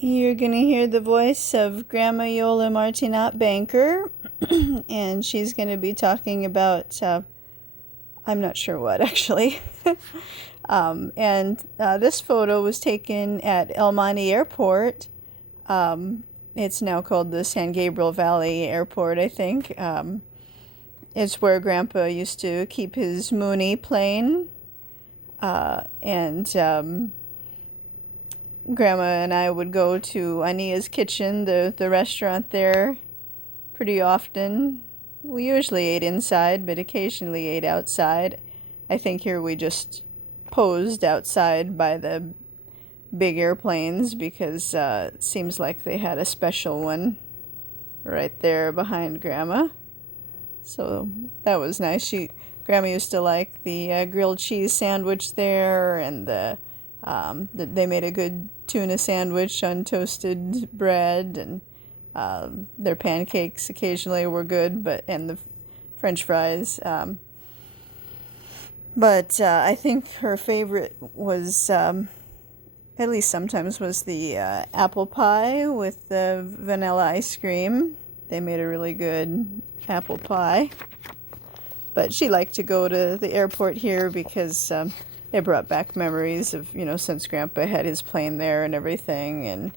You're going to hear the voice of Grandma Iole Martinat Banker, and she's going to be talking about, I'm not sure what actually. This photo was taken at El Monte Airport. It's now called the San Gabriel Valley Airport, I think. It's where Grandpa used to keep his Mooney plane. Grandma and I would go to Ania's Kitchen, the restaurant there, pretty often. We usually ate inside, but occasionally ate outside. I think here we just posed outside by the big airplanes because it seems like they had a special one right there behind Grandma. So that was nice. Grandma used to like the grilled cheese sandwich there, and they made a good tuna sandwich on toasted bread, and their pancakes occasionally were good, and the French fries. I think her favorite was, at least sometimes, was the apple pie with the vanilla ice cream. They made a really good apple pie. But she liked to go to the airport here because it brought back memories of, since Grandpa had his plane there and everything. And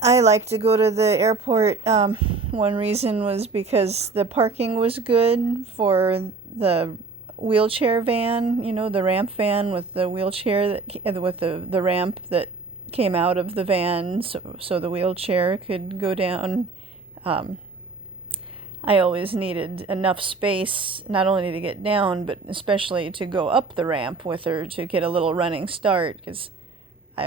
I like to go to the airport. One reason was because the parking was good for the wheelchair van, the ramp van with the wheelchair, with the ramp that came out of the van so the wheelchair could go down. I always needed enough space, not only to get down, but especially to go up the ramp with her to get a little running start, because I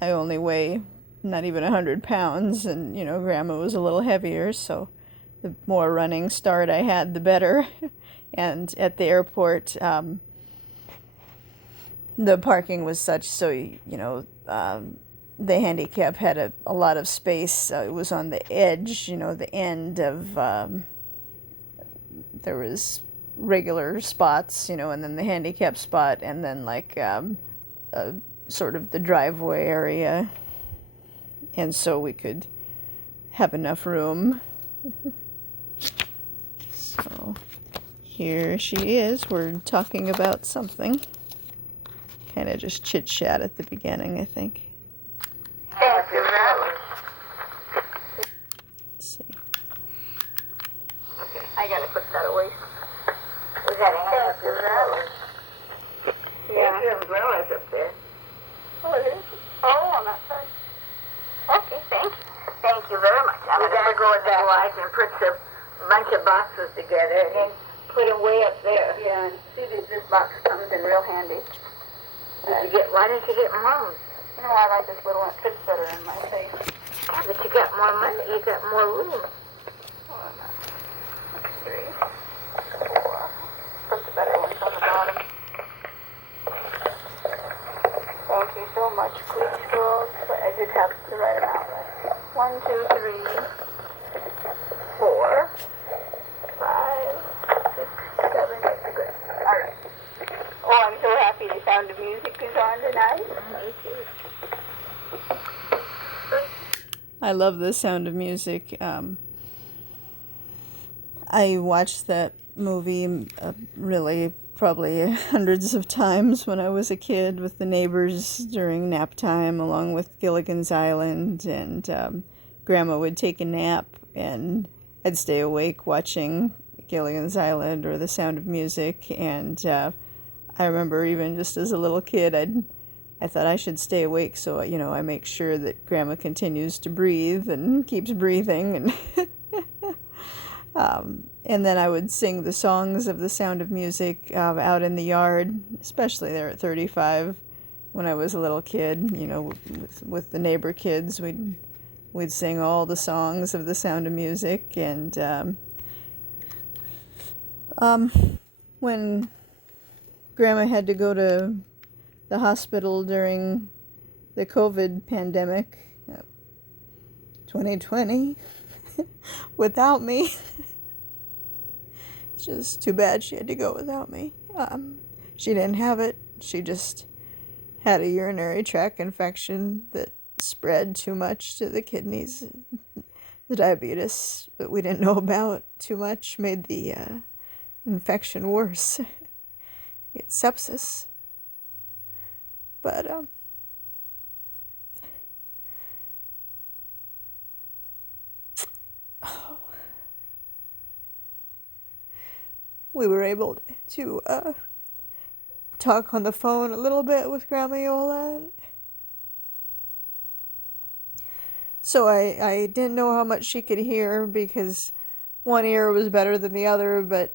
only weigh not even 100 pounds, and, Grandma was a little heavier, so the more running start I had, the better. And at the airport, the parking was such, so, the handicap had a lot of space. It was on the edge, the end of, there was regular spots, and then the handicap spot, and then sort of the driveway area. And so we could have enough room. So here she is. We're talking about something. Kind of just chit-chat at the beginning, I think. Thank you very much. Let's see. Okay, I gotta put that away. We gotta hang up the umbrellas. Yeah. There's your umbrellas up there. Oh, it is? Oh, on that side. Okay, thank you. Thank you very much. I'm gonna go in there so I can put a bunch of boxes together and put them way up there. Yeah, and see, this box comes in real handy. Why didn't you get more? I like this little one. It fits better in my face. Yeah, but you got more money. You got more room. 3, 4. Put the better ones on the bottom. Thank you so much, please, girls. But I did have the right amount. 1, 2, 3, 4, 5, 6, 7, 8. Good. All right. Oh, I'm so happy the Sound of Music is on tonight. Me too. I love the Sound of Music. I watched that movie really probably hundreds of times when I was a kid with the neighbors during nap time, along with Gilligan's Island, and Grandma would take a nap and I'd stay awake watching Gilligan's Island or the Sound of Music. And I remember even just as a little kid, I thought I should stay awake so, I make sure that Grandma continues to breathe and keeps breathing. And then I would sing the songs of the Sound of Music out in the yard, especially there at 35 when I was a little kid, with the neighbor kids. We'd sing all the songs of the Sound of Music. And when Grandma had to go to the hospital during the COVID pandemic, 2020, without me. It's just too bad she had to go without me. She didn't have it. She just had a urinary tract infection that spread too much to the kidneys. The diabetes that we didn't know about too much made the infection worse. It's sepsis. But we were able to talk on the phone a little bit with Grandma Yola. So I didn't know how much she could hear because one ear was better than the other, but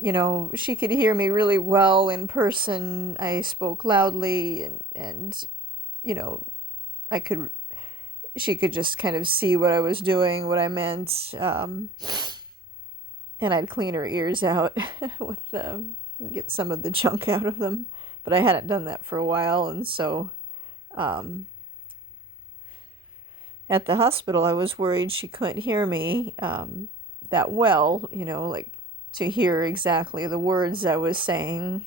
you know, she could hear me really well in person. I spoke loudly and you know, she could just kind of see what I was doing, what I meant, and I'd clean her ears out with get some of the junk out of them. But I hadn't done that for a while, and so at the hospital, I was worried she couldn't hear me that well, you know, like to hear exactly the words I was saying.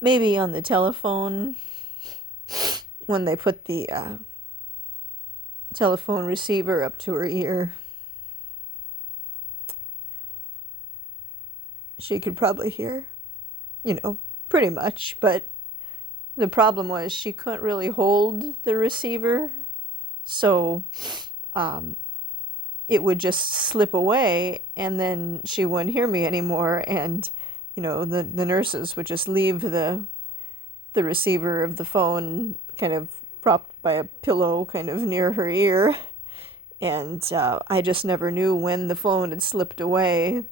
Maybe on the telephone, when they put the telephone receiver up to her ear, she could probably hear, you know, pretty much. But the problem was she couldn't really hold the receiver, so it would just slip away, and then she wouldn't hear me anymore. And you know, the nurses would just leave the receiver of the phone kind of propped by a pillow kind of near her ear, and I just never knew when the phone had slipped away.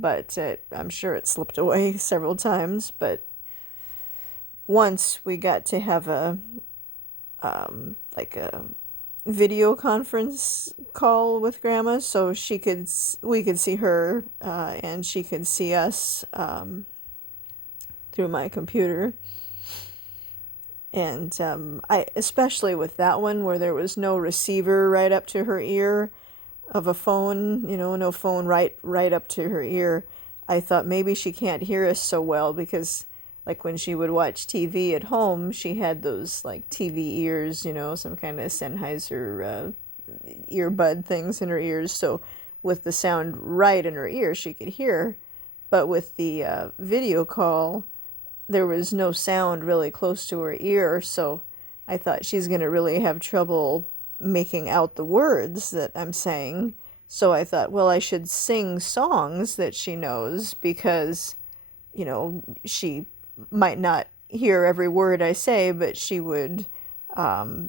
But I'm sure it slipped away several times. But once we got to have a like a video conference call with Grandma, so we could see her and she could see us through my computer. And I especially with that one where there was no receiver right up to her ear of a phone, you know, no phone right up to her ear. I thought maybe she can't hear us so well because like when she would watch TV at home, she had those like TV ears, you know, some kind of Sennheiser earbud things in her ears. So with the sound right in her ear, she could hear. But with the video call, there was no sound really close to her ear. So I thought she's going to really have trouble making out the words that I'm saying. So I thought, well, I should sing songs that she knows because, you know, she might not hear every word I say, but she would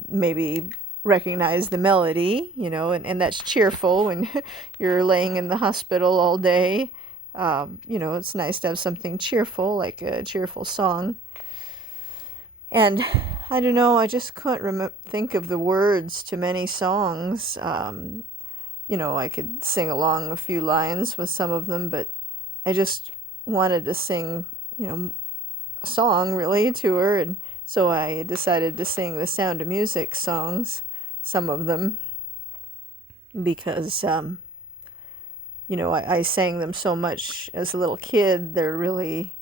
maybe recognize the melody, you know, and that's cheerful when you're laying in the hospital all day. You know, it's nice to have something cheerful, like a cheerful song. And I don't know, I just couldn't think of the words to many songs. You know, I could sing along a few lines with some of them, but I just wanted to sing, you know, a song really to her. And so I decided to sing the Sound of Music songs, some of them, because, you know, I sang them so much as a little kid, they're really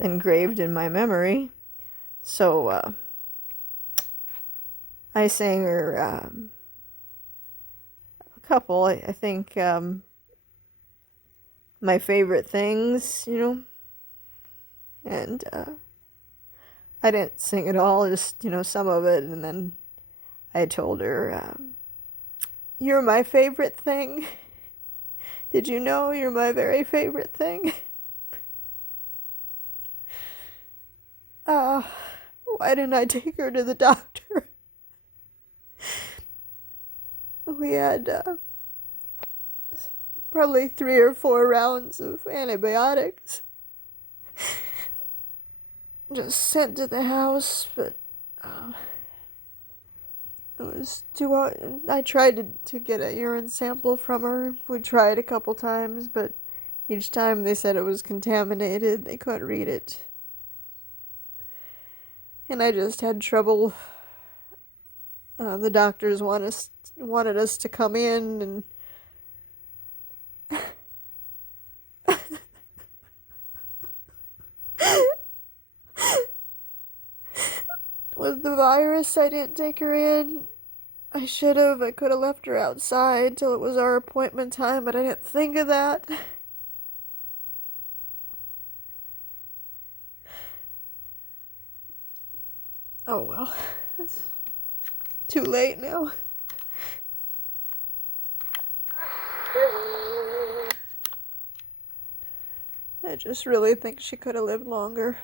engraved in my memory. So I sang her a couple, I think, my favorite things, you know, and I didn't sing it all, just, you know, some of it, and then I told her, you're my favorite thing. Did you know you're my very favorite thing? Why didn't I take her to the doctor? We had probably 3 or 4 rounds of antibiotics just sent to the house, but it was too hard. I tried to get a urine sample from her. We tried a couple times, but each time they said it was contaminated. They couldn't read it. And I just had trouble. The doctors wanted us to come in and with the virus, I didn't take her in. I should have. I could have left her outside till it was our appointment time, but I didn't think of that. Oh well. It's too late now. I just really think she could have lived longer.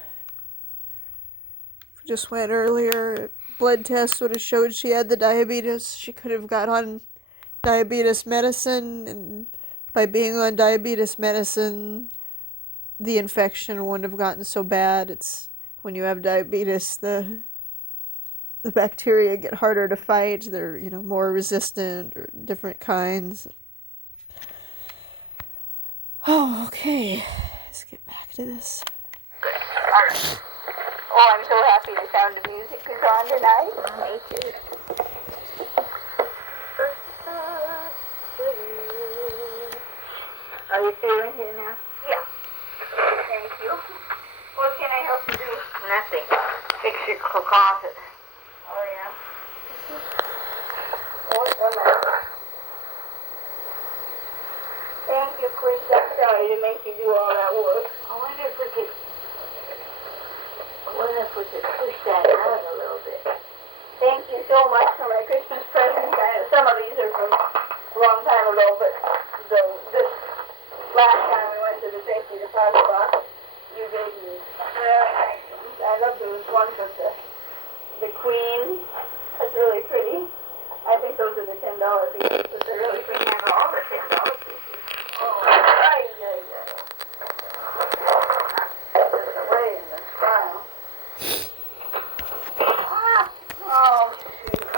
If we just went earlier, blood tests would have showed she had the diabetes. She could have got on diabetes medicine, and by being on diabetes medicine, the infection wouldn't have gotten so bad. It's when you have diabetes, the bacteria get harder to fight. They're, more resistant or different kinds. Oh, okay. Let's get back to this. Alright. Oh, I'm so happy the sound of music is on tonight. Me too. Are you feeling here now? Yeah. Thank you. What can I help you do? Nothing. Fix your closet. Oh, yeah. Oh, thank you, Chris. I'm sorry to make you do all that work. I wonder if we could push that out a little bit. Thank you so much for my Christmas presents. Some of these are from a long time ago, but this last time we went to the safety deposit box, you gave me very nice ones. I love those ones with the queen. That's really pretty. I think those are the $10 pieces, but they're really pretty. We have all the $10 pieces. Oh, ay. Just away in the style. Oh, shoot.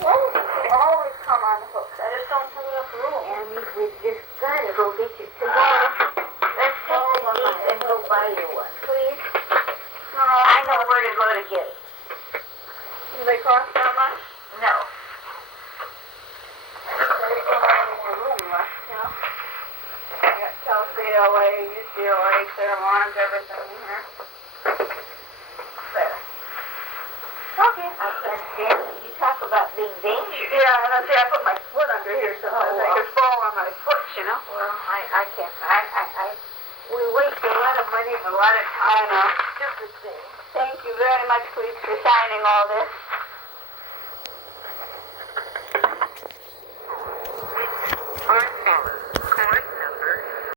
Why does it always come on hooks? I just don't have enough room. And we just gotta go get you tomorrow. Let's take the jeep and go buy you one, please. No, I know where to go to get it. Do they cost that much? No. They don't have any more room left, you know? I got CalCLA, UCLA, Claremont, everything in here. There. Okay. You talk about being dangerous. Yeah, and I say I put my foot under here sometimes. I could fall on my foot, you know? Well, I can't. We waste a lot of money and a lot of time on stupid things. Thank you very much, please, for signing all this. Our family.